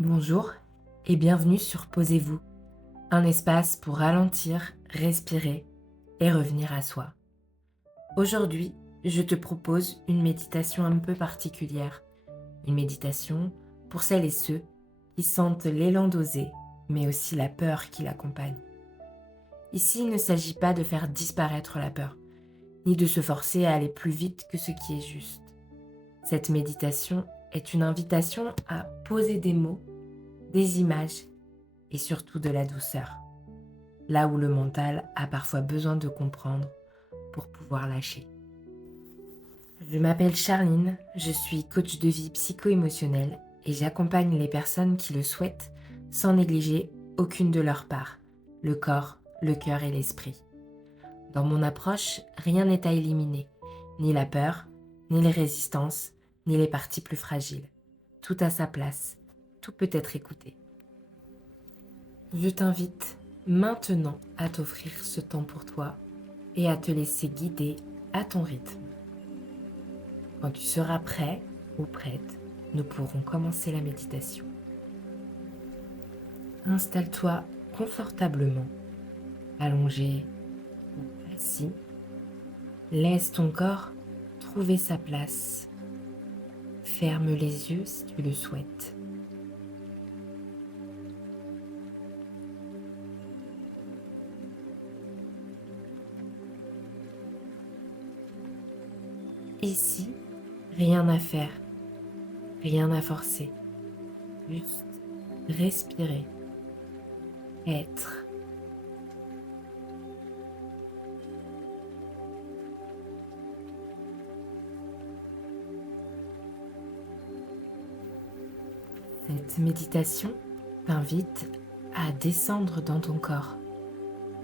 Bonjour et bienvenue sur Posez-vous, un espace pour ralentir, respirer et revenir à soi. Aujourd'hui, je te propose une méditation un peu particulière, une méditation pour celles et ceux qui sentent l'élan d'oser, mais aussi la peur qui l'accompagne. Ici, il ne s'agit pas de faire disparaître la peur, ni de se forcer à aller plus vite que ce qui est juste. Cette méditation est une invitation à poser des mots, des images et surtout de la douceur, là où le mental a parfois besoin de comprendre pour pouvoir lâcher. Je m'appelle Charline, je suis coach de vie psycho-émotionnelle et j'accompagne les personnes qui le souhaitent sans négliger aucune de leurs parts, le corps, le cœur et l'esprit. Dans mon approche, rien n'est à éliminer, ni la peur, ni les résistances, ni les parties plus fragiles. Tout a sa place, tout peut être écouté. Je t'invite maintenant à t'offrir ce temps pour toi et à te laisser guider à ton rythme. Quand tu seras prêt ou prête, nous pourrons commencer la méditation. Installe-toi confortablement, allongé ou assis. Laisse ton corps trouver sa place. Ferme les yeux si tu le souhaites. Ici, rien à faire, rien à forcer, juste respirer, être. Cette méditation t'invite à descendre dans ton corps,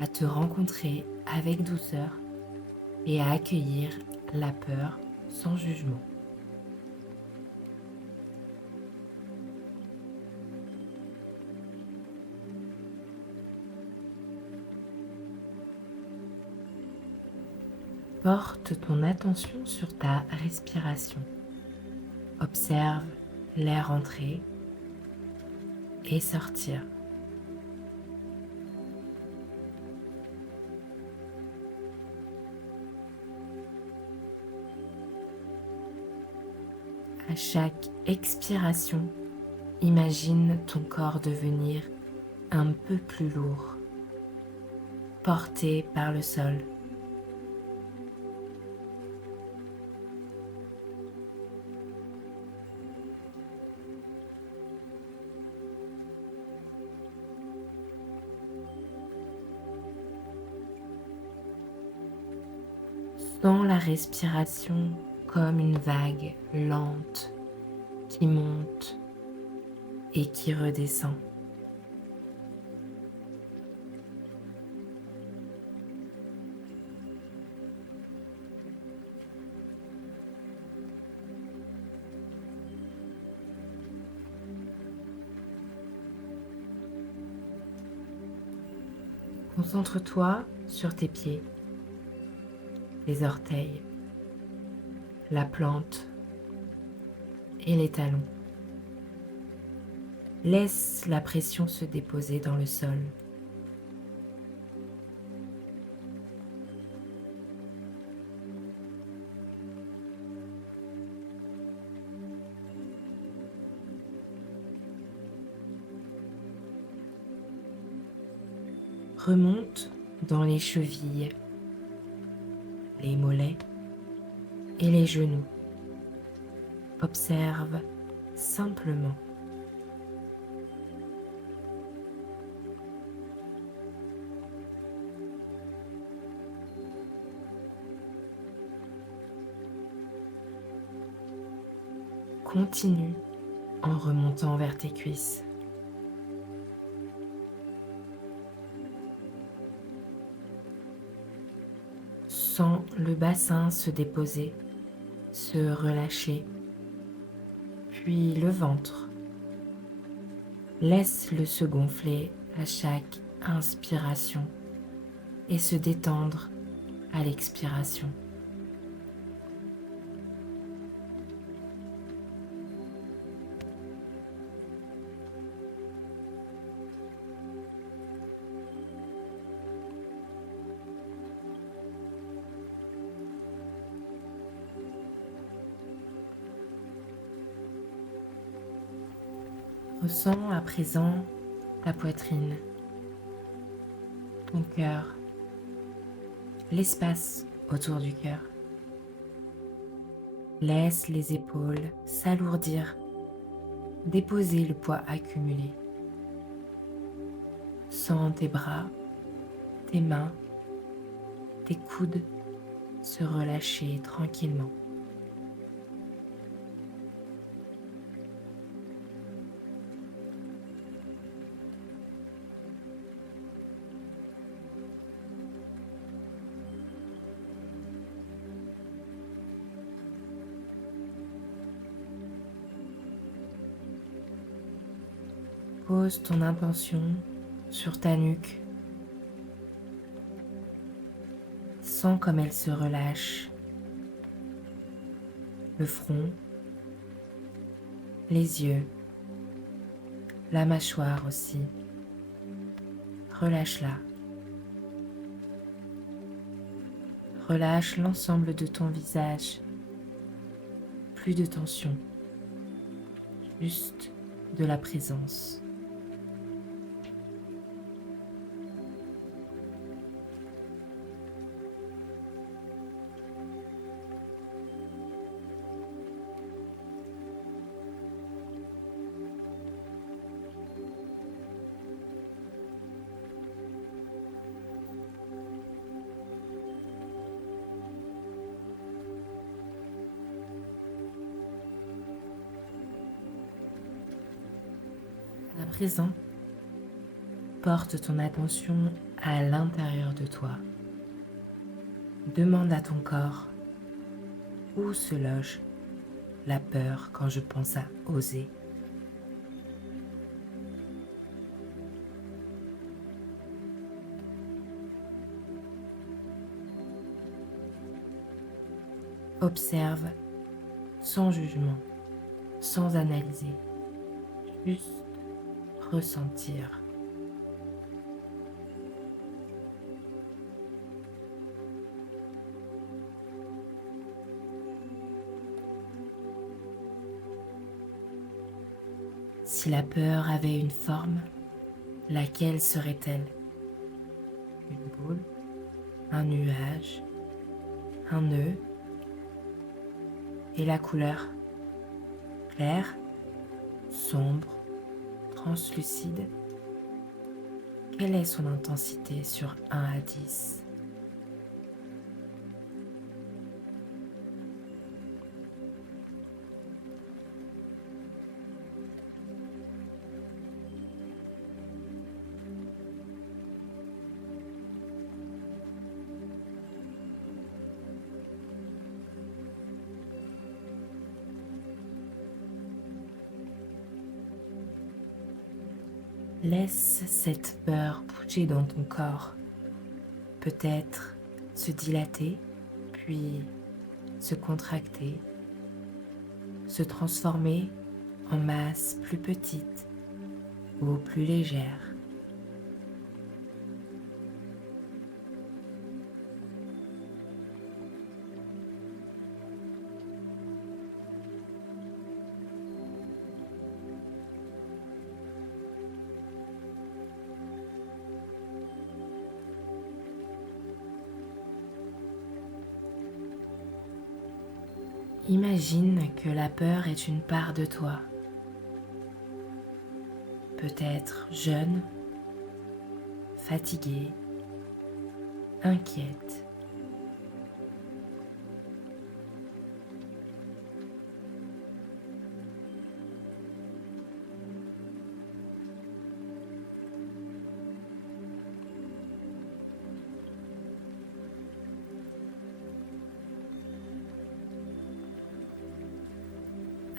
à te rencontrer avec douceur et à accueillir la peur sans jugement. Porte ton attention sur ta respiration. Observe l'air entrer et sortir. À chaque expiration, imagine ton corps devenir un peu plus lourd, porté par le sol. Sens la respiration comme une vague lente qui monte et qui redescend. Concentre-toi sur tes pieds, les orteils, la plante et les talons. Laisse la pression se déposer dans le sol. Remonte dans les chevilles, les mollets et les genoux. Observe simplement. Continue en remontant vers tes cuisses. Sens le bassin se déposer, se relâcher, puis le ventre. Laisse-le se gonfler à chaque inspiration et se détendre à l'expiration. Ressens à présent ta poitrine, ton cœur, l'espace autour du cœur. Laisse les épaules s'alourdir, déposer le poids accumulé. Sens tes bras, tes mains, tes coudes se relâcher tranquillement. Pose ton intention sur ta nuque. Sens comme elle se relâche. Le front, les yeux, la mâchoire aussi. Relâche-la. Relâche l'ensemble de ton visage. Plus de tension, juste de la présence. À présent, porte ton attention à l'intérieur de toi. Demande à ton corps où se loge la peur quand je pense à oser. Observe sans jugement, sans analyser, juste ressentir. Si la peur avait une forme, laquelle serait-elle? Une boule, un nuage, un nœud? Et la couleur? Claire, sombre, translucide? Quelle est son intensité sur 1 à 10? Laisse cette peur bouger dans ton corps, peut-être se dilater, puis se contracter, se transformer en masse plus petite ou plus légère. Imagine que la peur est une part de toi, peut-être jeune, fatiguée, inquiète.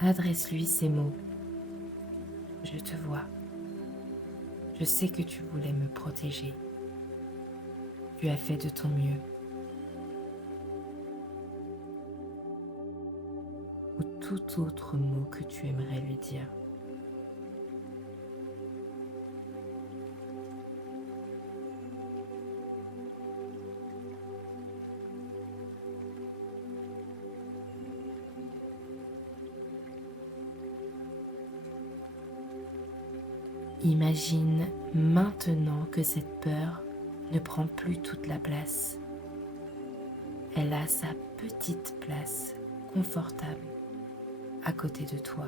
Adresse-lui ces mots. Je te vois. Je sais que tu voulais me protéger. Tu as fait de ton mieux. Ou tout autre mot que tu aimerais lui dire. Imagine maintenant que cette peur ne prend plus toute la place. Elle a sa petite place confortable à côté de toi.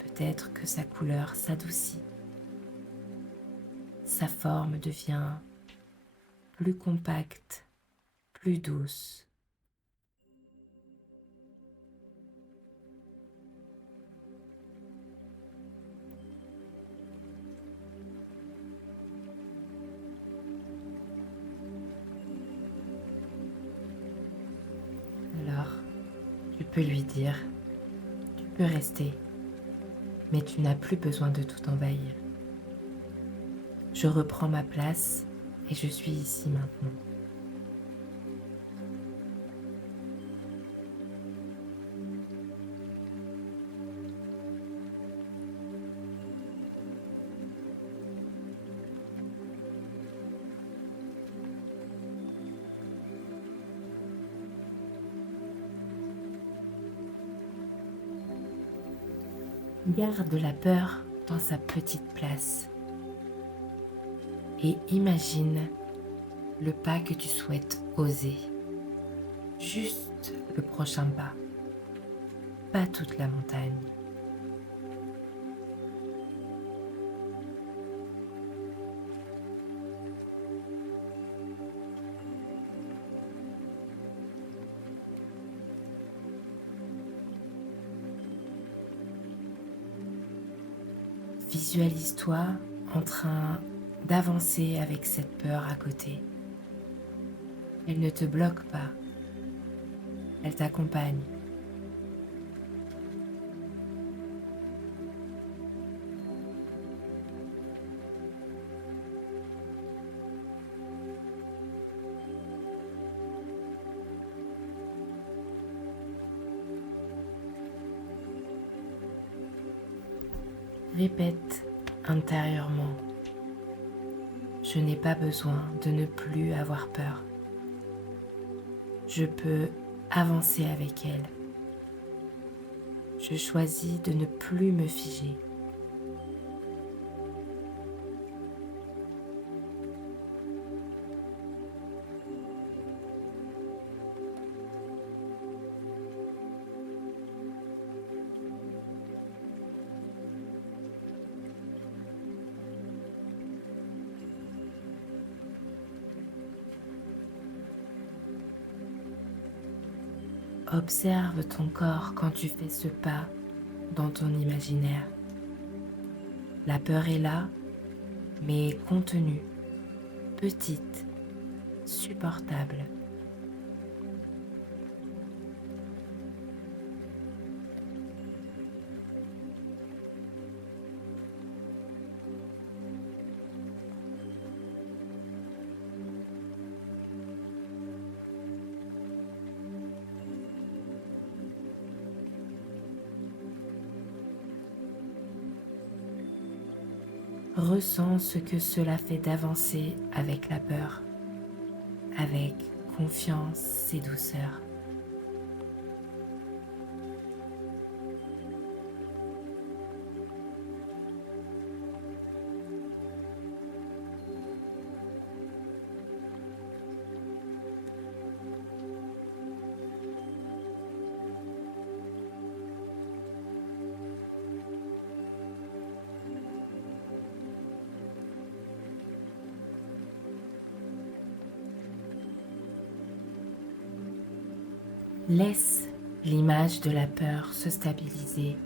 Peut-être que sa couleur s'adoucit, sa forme devient plus compacte, plus douce. Alors, tu peux lui dire, tu peux rester, mais tu n'as plus besoin de tout envahir. Je reprends ma place et je suis ici maintenant. Garde la peur dans sa petite place et imagine le pas que tu souhaites oser. Juste le prochain pas, pas toute la montagne. Visualise-toi en train d'avancer avec cette peur à côté. Elle ne te bloque pas, elle t'accompagne. Répète intérieurement, je n'ai pas besoin de ne plus avoir peur. Je peux avancer avec elle. Je choisis de ne plus me figer. Observe ton corps quand tu fais ce pas dans ton imaginaire. La peur est là, mais contenue, petite, supportable. Ressens ce que cela fait d'avancer avec la peur, avec confiance et douceur. Laisse l'image de la peur se stabiliser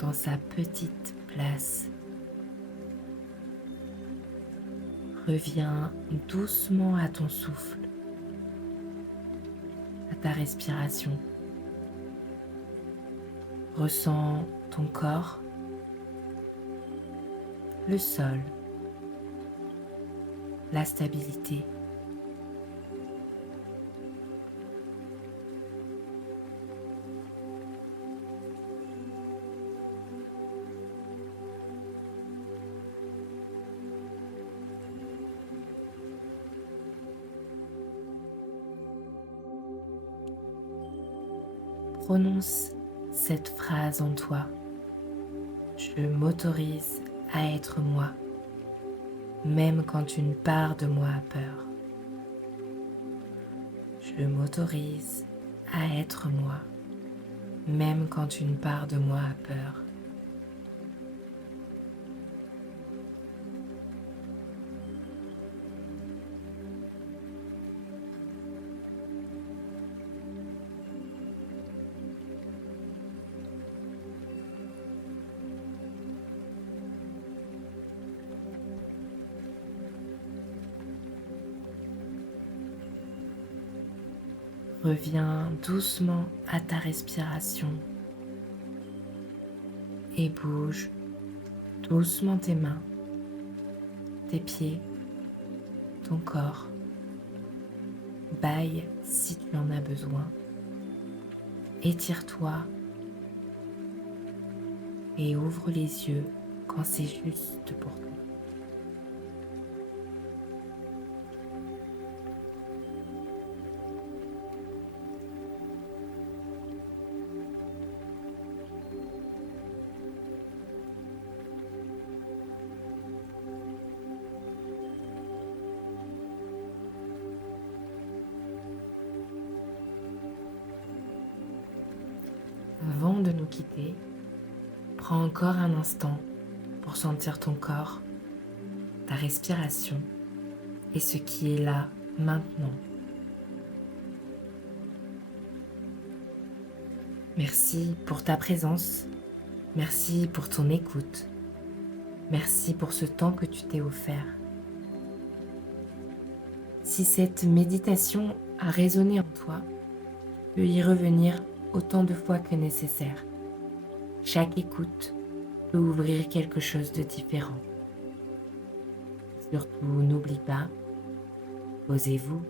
dans sa petite place. Reviens doucement à ton souffle, à ta respiration. Ressens ton corps, le sol, la stabilité. Prononce cette phrase en toi. Je m'autorise à être moi, même quand une part de moi a peur. Je m'autorise à être moi, même quand une part de moi a peur. Reviens doucement à ta respiration et bouge doucement tes mains, tes pieds, ton corps. Bâille si tu en as besoin. Étire-toi et ouvre les yeux quand c'est juste pour toi. Avant de nous quitter, prends encore un instant pour sentir ton corps, ta respiration et ce qui est là maintenant. Merci pour ta présence, merci pour ton écoute, merci pour ce temps que tu t'es offert. Si cette méditation a résonné en toi, tu peux y revenir autant de fois que nécessaire. Chaque écoute peut ouvrir quelque chose de différent. Surtout, n'oublie pas, posez-vous